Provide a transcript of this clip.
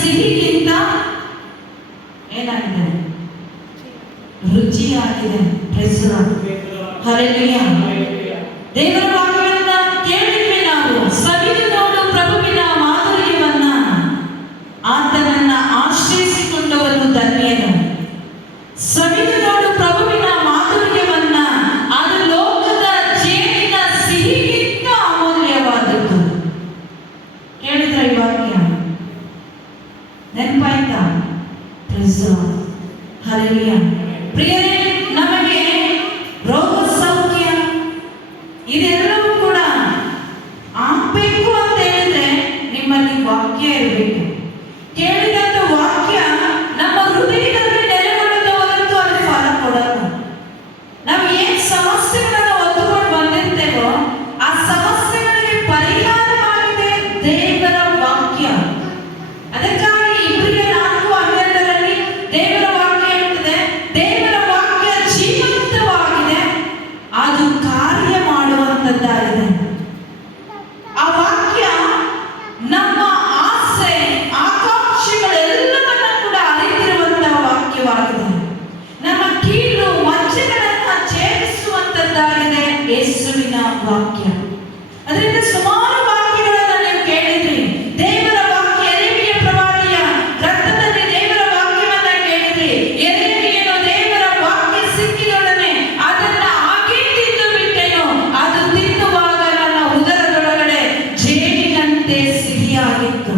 ಸಿಹಿಗಿಂತ ಏನಾಗಿದೆ? ರುಚಿಯಾಗಿದೆ. ಹಲ್ಲೆಲೂಯಾ. ದೇವರ ವಾಕ್ಯವನ್ನ ಕೇಳಿದ್ವಿ ನಾವು. ಸವಿದು ನೋಡು ಪ್ರಭುವಿನ ಮಾಧುರ್ಯವನ್ನ, ಆತನನ್ನ ಆಶ್ರಯಿಸಿಕೊಂಡವನು ಧನ್ಯನು. ಸವಿದು ನೋಡು ಪ್ರಭುವಿನ ಮಾಧುರ್ಯವನ್ನ, ಅದು ಲೋಕದ ಜೇನಿನ ಸಿಹಿಗಿಂತ ಅಮೂಲ್ಯವಾದದ್ದು. ಕೇಳಿದ್ರ ಈ ವಾಕ್ಯ? ನೆನಪಾಯ್ತಾ? ಹಲ್ಲೆಲೂಯಾ. ಪ್ರಿಯರೇ, ನಮಗೆ ರೋಗ ಸೌಖ್ಯ ಇದೆಲ್ಲವೂ ಕೂಡ ಆಗ್ಬೇಕು ಅಂತ ಹೇಳಿದ್ರೆ ನಿಮ್ಮಲ್ಲಿ ವಾಕ್ಯ ಇರಬೇಕು. ಕೇಳಿದಂತ ವಾಕ್ಯ ನಮ್ಮ ಹೃದಯದಲ್ಲಿ ನೆಲೆಗೊಳ್ಳುತ್ತೆ ಹೊರತು ಅದು ಫಲ ಕೊಡಲ್ಲ. ನಾವು ಏನ್ ಸಮಸ್ಯೆಗಳನ್ನು ಹೊತ್ತುಕೊಂಡು ಬಂದಿರ್ತೇವೋ ಆ ಸಮಸ್ಯೆಗಳಿಗೆ ಪರಿಹಾರವಾಗಿದೆ ದೇವರ ವಾಕ್ಯ. ಅದಕ್ಕಾಗಿ ಇಬ್ರಿಯ 4:12 ದೇವರ ವಾಕ್ಯ ಹೇಳ್ತದೆ, ದೇವರ ವಾಕ್ಯ ಜೀವಂತವಾಗಿದೆ, ಅದು ಕಾರ್ಯ ಮಾಡುವಂತದ್ದಾಗಿದೆ. ಆ ವಾಕ್ಯ ನಮ್ಮ ಆಸೆ ಆಕಾಂಕ್ಷೆಗಳೆಲ್ಲವನ್ನ ಕೂಡ ಅರಿತಿರುವಂತಹ ವಾಕ್ಯವಾಗಿದೆ. ನಮ್ಮ ಕೀಳು ಮಚ್ಚೆಗಳನ್ನ ಛೇದಿಸುವಂತದ್ದಾಗಿದೆ ಯೇಸುವಿನ ವಾಕ್ಯ. ಅದರಿಂದ ಸುಮಾರು ವಾಕ್ಯಗಳನ್ನ ನೀವು ಕೇಳಿದ್ರಿ. ದೇವರ ವಾಕ್ಯ ಎರೆಮಿಯ ಪ್ರವಾದಿಯ ಗ್ರಂಥದಲ್ಲಿ ದೇವರ ವಾಕ್ಯವನ್ನ ಕೇಳಿದ್ರಿ. ಎರೆಮಿಯನು ದೇವರ ವಾಕ್ಯ ಸಿಕ್ಕಿದೊಡನೆ ಅದನ್ನ ಹಾಗೆ ತಿಂದು ಬಿಟ್ಟೆನು, ಅದು ತಿನ್ನುವಾಗ ನನ್ನ ಉದರದೊಳಗಡೆ ಜೇನಿನಂತೆ ಸಿಹಿಯಾಗಿತ್ತು.